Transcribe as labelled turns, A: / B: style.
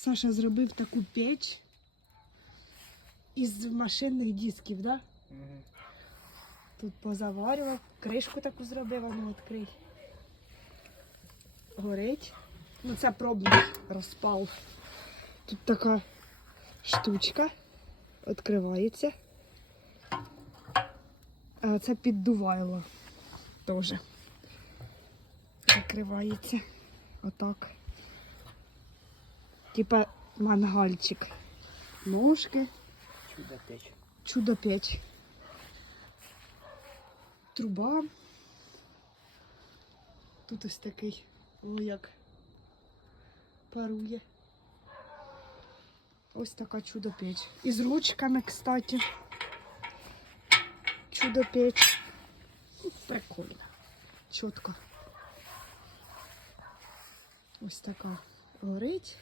A: Саша зробив таку печ із машинних дисків, да?
B: Мгм.
A: Тут позаварював, кришку таку зробив, а ну відкрий. Горить. Ну це пробний розпал. Тут така штучка відкривається. А це піддувайло теж. Закривається. Отак. Типа мангальчик. Ножки.
B: Чудо печь.
A: Чудо печь. Труба. Тут ось такий, о, як парує. Ось така чудо печ. І з ручками, кстати. Чудо печ. Прикольно. Чітко. Ось така горить.